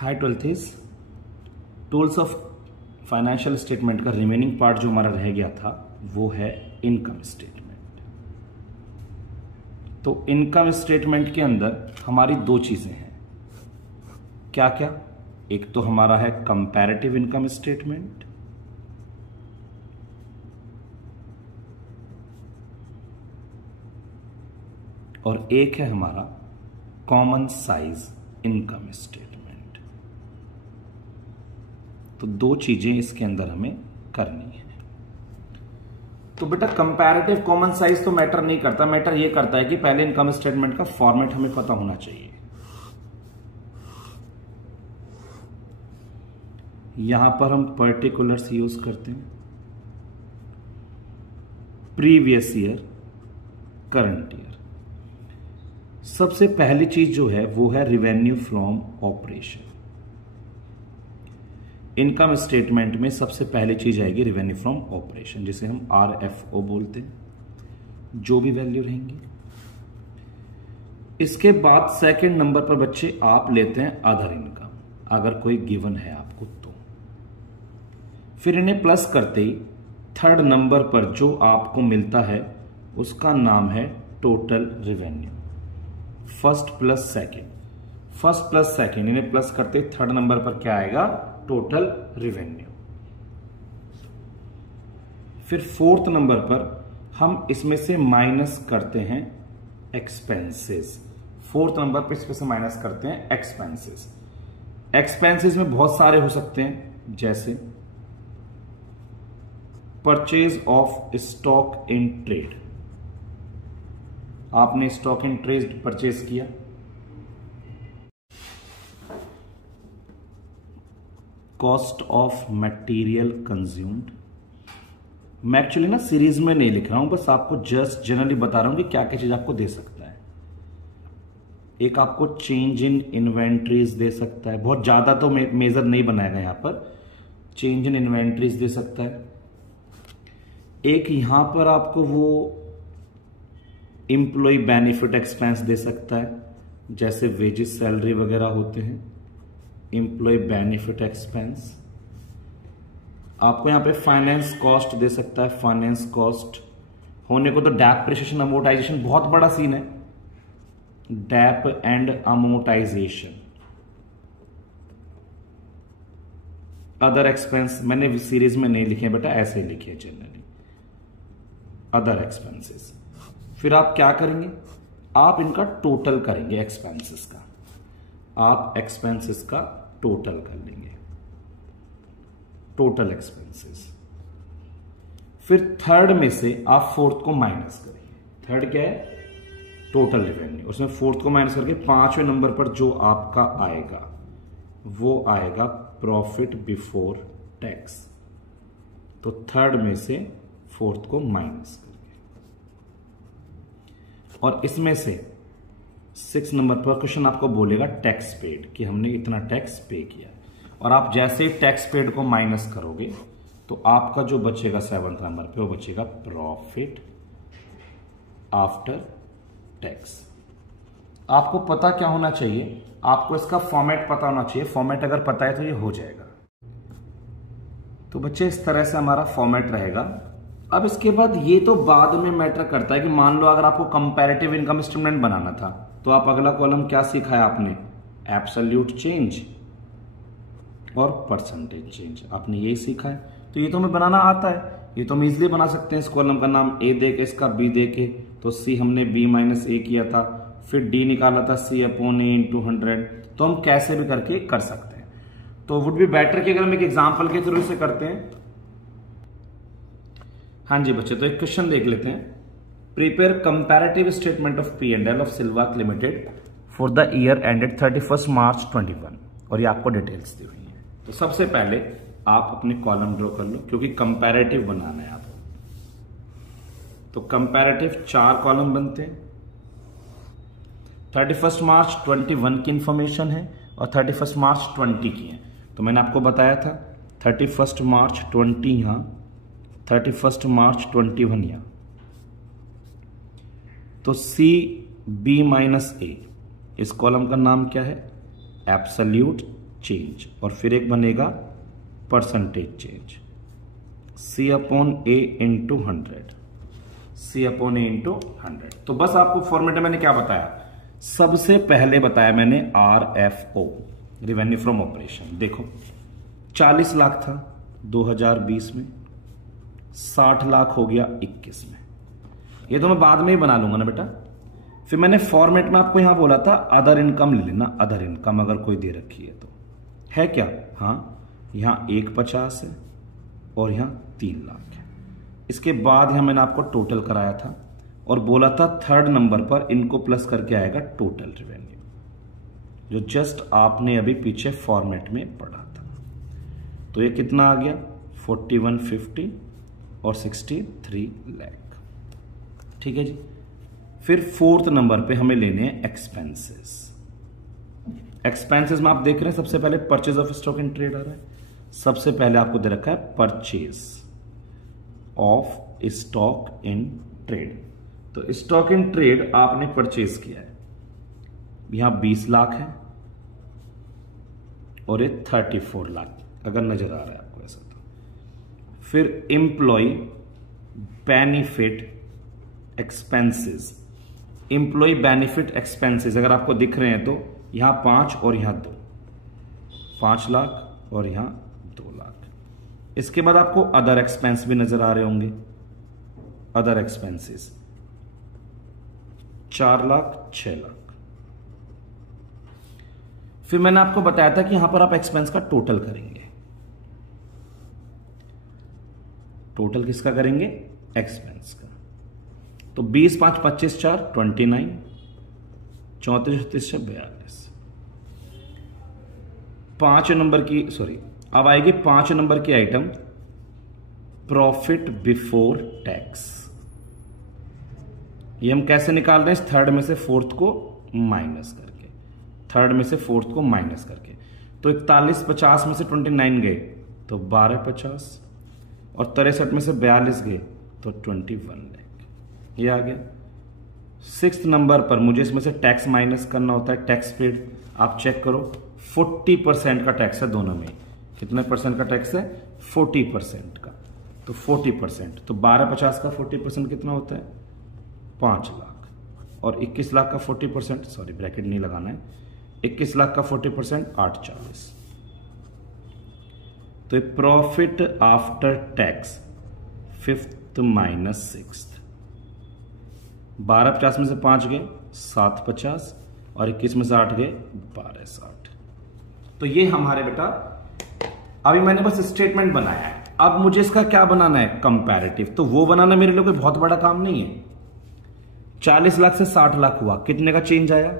High twelfth tools of financial statement का remaining part जो हमारा रह गया था वो है इनकम स्टेटमेंट। तो इनकम स्टेटमेंट के अंदर हमारी दो चीजें हैं, क्या क्या? एक तो हमारा है कंपैरेटिव इनकम स्टेटमेंट और एक है हमारा कॉमन साइज इनकम स्टेटमेंट। तो दो चीजें इसके अंदर हमें करनी है। तो बेटा कंपैरेटिव कॉमन साइज तो मैटर नहीं करता, मैटर ये करता है कि पहले इनकम स्टेटमेंट का फॉर्मेट हमें पता होना चाहिए। यहां पर हम पर्टिकुलर्स यूज करते हैं, प्रीवियस ईयर, करंट ईयर। सबसे पहली चीज जो है वो है revenue from operation. Income statement में सबसे पहली चीज आएगी रिवेन्यू फ्रॉम ऑपरेशन, जिसे हम RFO बोलते हैं, जो भी वैल्यू रहेंगी। इसके बाद सेकंड नंबर पर बच्चे आप लेते हैं अदर इनकम, अगर कोई गिवन है आपको तो। फिर इन्हें प्लस करते ही थर्ड नंबर पर जो आपको मिलता है उसका नाम है total revenue. First plus second, इन्हें प्लस करते थर्ड नंबर पर क्या आएगा? Total revenue. फिर फोर्थ नंबर पर हम इसमें से माइनस करते हैं एक्सपेंसेस। फोर्थ नंबर पर इसमें से माइनस करते हैं एक्सपेंसेस। एक्सपेंसेस में बहुत सारे हो सकते हैं, जैसे purchase of stock in trade. आपने स्टॉक इन ट्रेड परचेज किया, कॉस्ट ऑफ मटेरियल कंज्यूम्ड। मैं एक्चुअली ना सीरीज में नहीं लिख रहा हूं, बस आपको जस्ट जनरली बता रहा हूं कि क्या क्या चीज आपको दे सकता है। एक आपको चेंज इन इन्वेंट्रीज दे सकता है, बहुत ज्यादा तो मेजर नहीं बनाएगा यहां पर, चेंज इन इन्वेंट्रीज दे सकता है। एक यहां पर आपको वो एम्प्लॉय बेनिफिट एक्सपेंस दे सकता है, जैसे वेजेस, सैलरी वगैरह होते हैं, एम्प्लॉय बेनिफिट एक्सपेंस। आपको यहां पे फाइनेंस कॉस्ट दे सकता है, फाइनेंस कॉस्ट होने को तो डेप्रिसिएशन, अमोर्टाइजेशन बहुत बड़ा सीन है, dep and amortisation. Other expense मैंने सीरीज में नहीं लिखे बेटा, ऐसे लिखे जनरली, अदर एक्सपेंसेस। फिर आप क्या करेंगे? आप इनका टोटल करेंगे एक्सपेंसेस का, आप एक्सपेंसेस का टोटल कर लेंगे, टोटल एक्सपेंसेस। फिर थर्ड में से आप फोर्थ को माइनस करेंगे। थर्ड क्या है? Total revenue. उसमें फोर्थ को माइनस करके पांचवें नंबर पर जो आपका आएगा वो आएगा प्रॉफिट बिफोर टैक्स। तो थर्ड में से फोर्थ को माइनस करके, और इसमें से 6 नंबर पर क्वेश्चन आपको बोलेगा टैक्स पेड, कि हमने इतना टैक्स पे किया। और आप जैसे ही टैक्स पेड को माइनस करोगे तो आपका जो बचेगा 7th नंबर पे, वो बचेगा प्रॉफिट आफ्टर टैक्स। आपको पता क्या होना चाहिए? आपको इसका फॉर्मेट पता होना चाहिए। फॉर्मेट अगर पता है तो ये हो जाएगा। तो बच्चे इस तरह से हमारा फॉर्मेट रहेगा। अब इसके बाद ये तो बाद में मैटर करता है कि मान लो अगर आपको कंपैरेटिव इनकम स्टेटमेंट बनाना था तो आप अगला कॉलम क्या सीखा है आपने? एब्सोल्यूट चेंज और परसेंटेज चेंज, आपने यही सीखा है। तो ये तो हमें बनाना आता है, ये तो हम इजिली बना सकते हैं। इस कॉलम का नाम A दे के, इसका B दे के, तो C हमने B-A किया था, फिर D निकाला था C/A × 100। तो हम कैसे भी करके कर सकते हैं। तो वुड बी बेटर कि अगर हम एक एग्जाम्पल के थ्रू इसे करते हैं। हाँ जी बच्चे, तो एक क्वेश्चन देख लेते हैं। Prepare comparative statement of P&L of Silvac limited for the year ended 31 March 21, और ये आपको डिटेल्स दी हुई है। तो सबसे पहले आप अपने कॉलम ड्रॉ कर लो, क्योंकि कंपैरेटिव बनाना है आपको। तो कंपैरेटिव 4 कॉलम बनते हैं। 31 मार्च 21 की इंफॉर्मेशन है और 31 मार्च 20 की है। तो मैंने आपको बताया था 31 मार्च 20 यहां, 31 मार्च 21 यहां। तो CB-A, इस कॉलम का नाम क्या है? एब्सोल्यूट चेंज, और फिर एक बनेगा percentage change, C/A into 100, C/A into 100। तो बस आपको फॉर्मेट में मैंने क्या बताया, सबसे पहले बताया मैंने RFO, रिवेन्यू फ्रॉम ऑपरेशन। देखो 40 लाख था 2020 में, 60 लाख हो गया 21 में। ये तो मैं बाद में ही बना लूंगा ना बेटा। फिर मैंने फॉर्मेट में आपको यहां बोला था अदर इनकम ले लेना, अदर इनकम अगर कोई दे रखी है तो है क्या, हाँ यहां 150 है और यहां 3 लाख है। इसके बाद यहां मैंने आपको टोटल कराया था और बोला था थर्ड नंबर पर इनको प्लस करके आएगा टोटल रेवेन्यू, जो जस्ट आपने अभी पीछे फॉर्मेट में पढ़ा था। तो ये कितना आ गया 4150 और 63 लाख। ठीक है जी। फिर फोर्थ नंबर पे हमें लेने हैं एक्सपेंसेस। एक्सपेंसेस में आप देख रहे हैं सबसे पहले purchase of stock in trade आ रहा है। सबसे पहले आपको दे रखा है purchase of stock in trade. तो स्टॉक इन ट्रेड आपने परचेज किया है, यहां 20 लाख है और ये 34 लाख अगर नजर आ रहा है आपको ऐसा तो। फिर employee benefit expenses, employee benefit expenses अगर आपको दिख रहे हैं तो यहां 5 और यहां 2, 5 लाख और यहां 2 लाख। इसके बाद आपको अदर एक्सपेंस भी नजर आ रहे होंगे, अदर एक्सपेंसेस 4 लाख 6 लाख। फिर मैंने आपको बताया था कि यहां पर आप एक्सपेंस का टोटल करेंगे। टोटल किसका करेंगे, एक्सपेंस का। तो 20 5 25 4 29, 34 36 42। 5 नंबर की अब आएगी 5 नंबर की आइटम प्रॉफिट बिफोर टैक्स। ये हम कैसे निकाल रहे हैं, इस थर्ड में से फोर्थ को माइनस करके, थर्ड में से फोर्थ को माइनस करके। तो 41 50 में से 29 गए तो 12 50 और 63 में से 42 गए तो 21 लाख, ये आ गया। 6th नंबर पर मुझे इसमें से टैक्स माइनस करना होता है, टैक्स पेड। आप चेक करो 40% का टैक्स है दोनों में। कितने परसेंट का टैक्स है, 40% का। तो 40%, तो 1250 का 40% कितना होता है, 5 लाख। और 21 लाख का 40%, सॉरी ब्रैकेट नहीं लगाना है, 21 लाख का 40% 840। तो profit after tax 5th minus 6th। 1250 में से 5 गए 750 और 21 में से 8 गए 1260। तो ये हमारे बेटा अभी मैंने बस स्टेटमेंट बनाया है। अब मुझे इसका क्या बनाना है, कंपैरेटिव। तो वो बनाना मेरे लिए कोई बहुत बड़ा काम नहीं है। 40 लाख से 60 लाख हुआ, कितने का चेंज आया,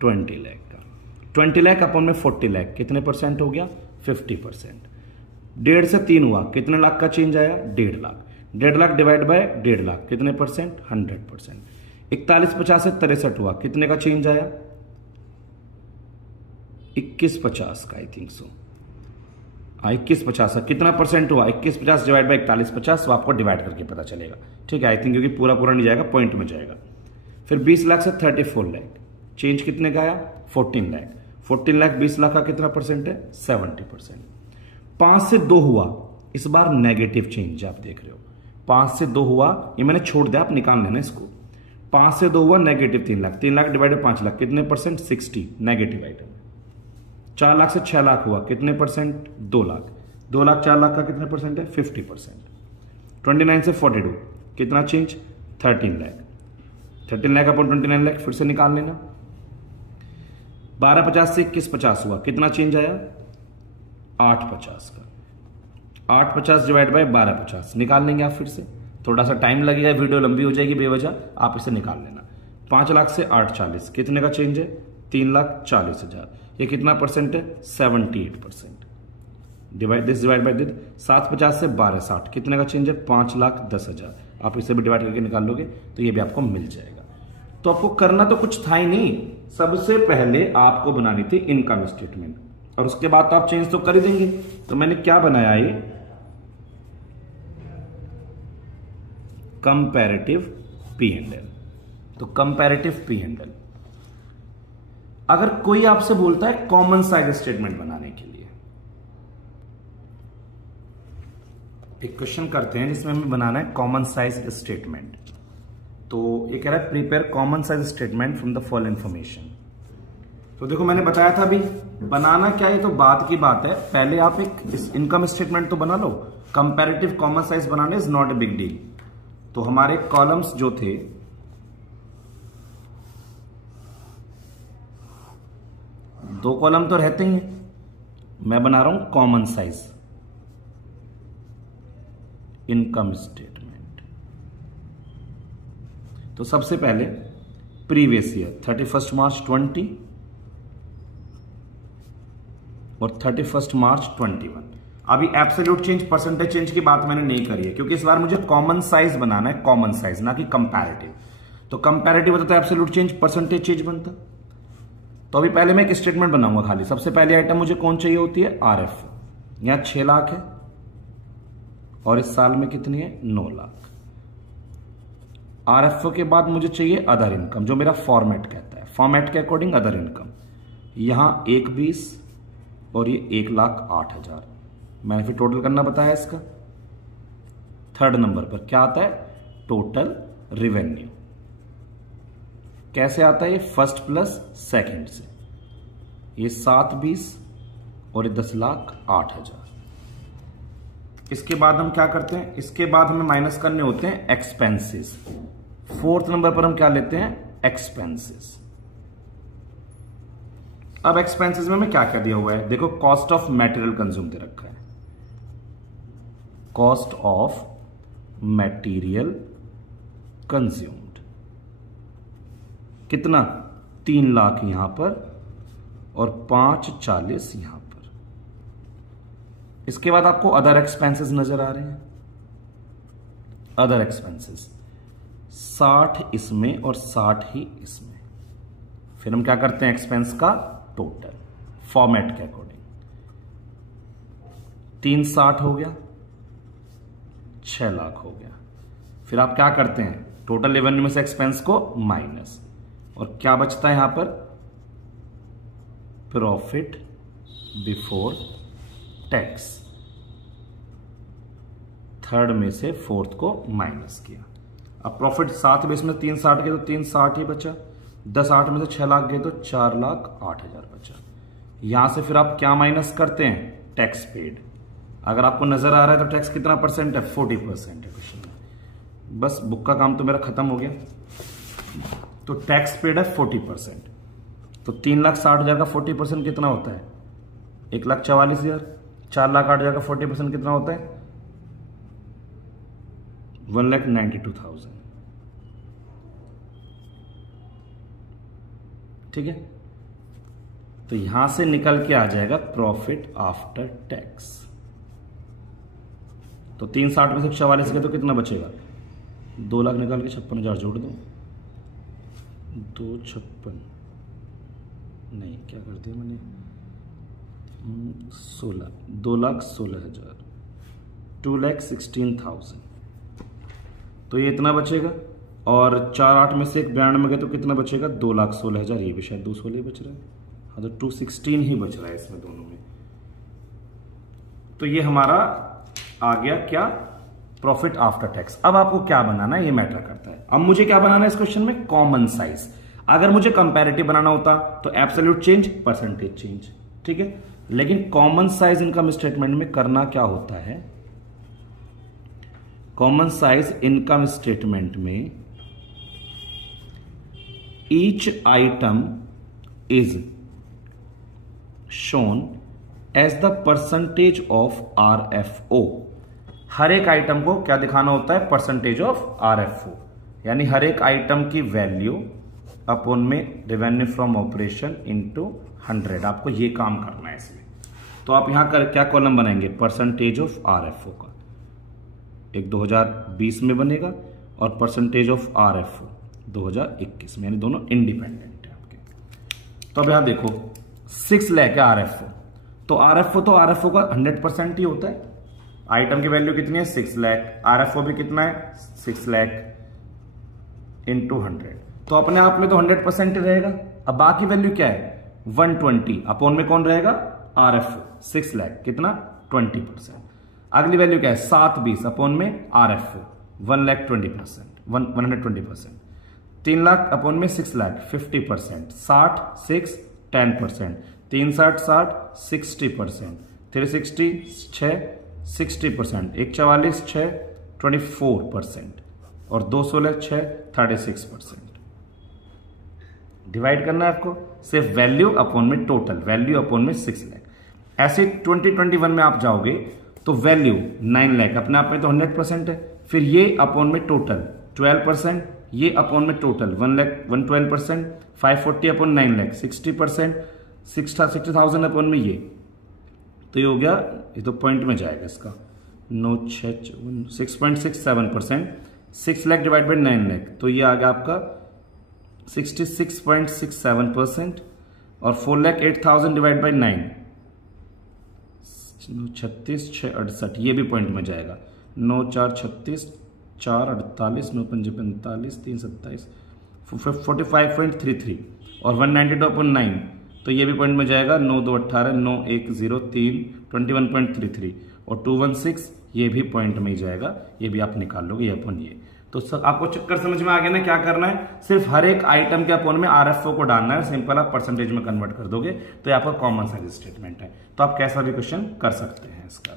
20 लाख का। 20 लाख अपन में 40 लाख, कितने परसेंट हो गया, 50%। 1.5 से 3 हुआ, कितने लाख का चेंज आया, 1.5 लाख। 1.5 लाख डिवाइड बाय 1.5 लाख, कितने परसेंट, 100%। 41 50 से 63 हुआ, कितने का चेंज आया, 2150 का, आई थिंक सो। 2150 का कितना परसेंट हुआ, 2150 डिवाइड बाय 4150, वो आपको डिवाइड करके पता चलेगा। ठीक है, आई थिंक, क्योंकि पूरा नहीं जाएगा, पॉइंट में जाएगा। फिर 20 लाख से 34 लाख, चेंज कितने का आया, 14 लाख। 14 लाख 20 लाख का कितना परसेंट है, 70%। 5 से 2 हुआ, इस बार नेगेटिव चेंज आप देख रहे हो। 5 से 2 हुआ, ये मैंने छोड़ दिया, आप निकाल लेना इसको। 5 से 2 हुआ negative 3 lakh. 3 lakh divide by 5 lakh, कितने परसेंट, 60, नेगेटिव आइटम। 4 लाख से 6 लाख हुआ, कितने परसेंट, 2 लाख। 2 लाख 4 लाख का कितने परसेंट है, 50%। 29 से 42 कितना चेंज, 13 लाख। 13 लाख अपॉन 29 लाख, फिर से निकाल लेना। 1250 से 2150 हुआ, कितना चेंज आया, 850 का। 850 डिवाइड बाय 1250 निकाल लेंगे आप, फिर से थोड़ा सा टाइम लगेगा, वीडियो लंबी हो जाएगी बेवजह, आप इसे निकाल लेना। 5 लाख से 840, कितने का चेंज है, 3,40,000। ये कितना परसेंट है, 78%। Divide this by this. 750 से 1260, कितने का चेंज है, 5,10,000। आप इसे भी डिवाइड करके निकाल लोगे तो ये भी आपको मिल जाएगा। तो आपको करना तो कुछ था ही नहीं, सबसे पहले आपको बनानी थी इनकम स्टेटमेंट, और उसके बाद तो आप चेंज तो कर ही देंगे। तो मैंने क्या बनाया, ये कंपैरेटिव P&L। तो कंपैरेटिव P&L, अगर कोई आपसे बोलता है कॉमन साइज स्टेटमेंट बनाने के लिए, एक क्वेश्चन करते हैं जिसमें हमें बनाना है कॉमन साइज स्टेटमेंट। तो ये कह रहा है prepare common size statement from the following information. तो देखो मैंने बताया था अभी बनाना क्या है, तो बात की बात है, पहले आप एक इनकम स्टेटमेंट तो बना लो। कंपैरेटिव कॉमन साइज बनाने is not a big deal. तो हमारे कॉलम्स जो थे दो कॉलम तो रहते ही हैं, मैं बना रहा हूं कॉमन साइज इनकम स्टेटमेंट। तो सबसे पहले प्रीवियस ईयर 31 मार्च 20 और 31 मार्च 21। अभी एब्सोल्यूट चेंज परसेंटेज चेंज की बात मैंने नहीं करी है, क्योंकि इस बार मुझे कॉमन साइज बनाना है, कॉमन साइज ना कि कंपैरेटिव। तो कंपैरेटिव होता तो एब्सोल्यूट चेंज परसेंटेज चेंज बनता। तो अभी पहले मैं एक स्टेटमेंट बनाऊंगा खाली। सबसे पहली आइटम मुझे कौन चाहिए होती है, आरएफ। यहां 6 लाख है और इस साल में कितनी है, 9 लाख। आरएफ के बाद मुझे चाहिए अदर इनकम, जो मेरा फॉर्मेट कहता है, फॉर्मेट के अकॉर्डिंग अदर इनकम। यहां 1,20 और ये 1,08,000। मैंने फिर टोटल करना बताया इसका। थर्ड नंबर पर क्या आता है, टोटल रेवेन्यू। कैसे आता है, ये फर्स्ट प्लस सेकंड से। ये 7,20 और ये 10,08,000। इसके बाद हम क्या करते हैं, इसके बाद हमें माइनस करने होते हैं एक्सपेंसेस। फोर्थ नंबर पर हम क्या लेते हैं, एक्सपेंसेस। अब एक्सपेंसेस में हमें क्या क्या दिया हुआ है, देखो कॉस्ट ऑफ मटेरियल कंज्यूम दे रखा है। कॉस्ट ऑफ मटेरियल कंज्यूम्ड कितना, 3 लाख यहां पर और 5,40 यहां पर। इसके बाद आपको अदर एक्सपेंसेस नजर आ रहे हैं। अदर एक्सपेंसेस 60 इसमें और 60 ही इसमें। फिर हम क्या करते हैं, एक्सपेंस का टोटल फॉर्मेट के अकॉर्डिंग। 360 हो गया, 6 लाख हो गया। फिर आप क्या करते हैं, टोटल रेवेन्यू में से एक्सपेंस को माइनस, और क्या बचता है यहां पर, प्रॉफिट बिफोर टैक्स। थर्ड में से फोर्थ को माइनस किया। अब प्रॉफिट 7 बेस में 360 के तो 360 ही बचा। 10,8 में से 6 लाख गए तो 4,08,000 बचा। यहां से फिर आप क्या माइनस करते हैं, टैक्स पेड। अगर आपको नजर आ रहा है तो टैक्स कितना परसेंट है, 40% है क्वेश्चन में। बस बुक का काम तो मेरा खत्म हो गया। तो टैक्स पेड है 40%। तो 3,60,000 का 40% कितना होता है, 1,44,000। 4,08,000 का 40% कितना होता है, 1,92,000। ठीक है। तो यहां से निकल के आ जाएगा प्रॉफिट आफ्टर टैक्स। तो 360 में से 44 का तो कितना बचेगा, 2 लाख निकाल के 56,000 जोड़ दो। 256 नहीं, क्या कर दिया मैंने, 16, 2,16,000, 2,16,000। तो ये इतना बचेगा। और 4,8 में से 92 में गए तो कितना बचेगा, 2,16,000। ये भी शायद 216 बच रहा है। हाँ, तो 216 ही बच रहा है इसमें दोनों में। तो ये हमारा आ गया क्या, प्रॉफिट आफ्टर टैक्स। अब आपको क्या बनाना है ये मैटर करता है। अब मुझे क्या बनाना है इस क्वेश्चन में, कॉमन साइज। अगर मुझे कंपैरेटिव बनाना होता तो एब्सोल्यूट चेंज, परसेंटेज चेंज, ठीक है। लेकिन कॉमन साइज इनकम स्टेटमेंट में करना क्या होता है, कॉमन साइज इनकम स्टेटमेंट में each item is shown as the percentage of RFO। हर एक आइटम को क्या दिखाना होता है, परसेंटेज ऑफ RFO। यानी हर एक आइटम की वैल्यू अपॉन में रेवेन्यू फ्रॉम ऑपरेशन इनटू 100। आपको ये काम करना है इसमें। तो आप यहां कर क्या कॉलम बनाएंगे, परसेंटेज ऑफ RFO का एक 2020 में बनेगा और परसेंटेज ऑफ RFO 2021 में, यानी दोनों इंडिपेंडेंट है आपके। तो अब यहां देखो 6 लाख है RFO। तो RFO का 100% ही होता है। आइटम की वैल्यू कितनी है, 6 लाख। RFO भी कितना है, 6 लाख इंटू 100। तो अपने आप में तो 100% ही रहेगा। अब बाकी वैल्यू क्या है, 120 अपॉन में कौन रहेगा, RF 6 लाख कितना 20%। अगली वैल्यू क्या है 720 अपॉन में RF 120%। 3 लाख अपॉन में 6 लाख 50%। 60 6 10%। 3 60 60%। 360 6 60%। 144 6 24% और 216 6 36%। डिवाइड करना है आपको सिर्फ वैल्यू अपॉन में टोटल, वैल्यू अपॉन में 6 लाख। ऐसे 2021 में आप जाओगे तो वैल्यू 9 लाख अपने आप में तो 100% है, फिर ये अपॉन में टोटल 12%, ये अपॉन में टोटल 112%, 540 अपॉन 9 लाख 60%, 60,000 अपॉन में ये, तो ये हो गया, ये तो पॉइंट में जाएगा इसका 6.67%। 6 लाख डिवाइड बाई 9 लाख तो ये आ गया आपका 66.67%। और 4,08,000 डिवाइड बाई 9 36 6 68 ये भी पॉइंट में जाएगा 9 4 36 4 48 9 5 45 3 27 45.33 और 192 अपॉन 9 तो ये भी पॉइंट में जाएगा 9 2 18 9 1 0 3 21.33 और 216 ये भी पॉइंट में ही जाएगा, ये भी आप निकाल लोगे ये अपॉन ये। तो सर आपको चक्कर समझ में आ गया ना, क्या करना है सिर्फ हर एक आइटम के अपॉन में RFO को डालना है, सिंपल आप परसेंटेज में कन्वर्ट कर दोगे तो ये आपका कॉमन सेंस स्टेटमेंट है। तो आप कैसा भी क्वेश्चन कर सकते हैं इसका।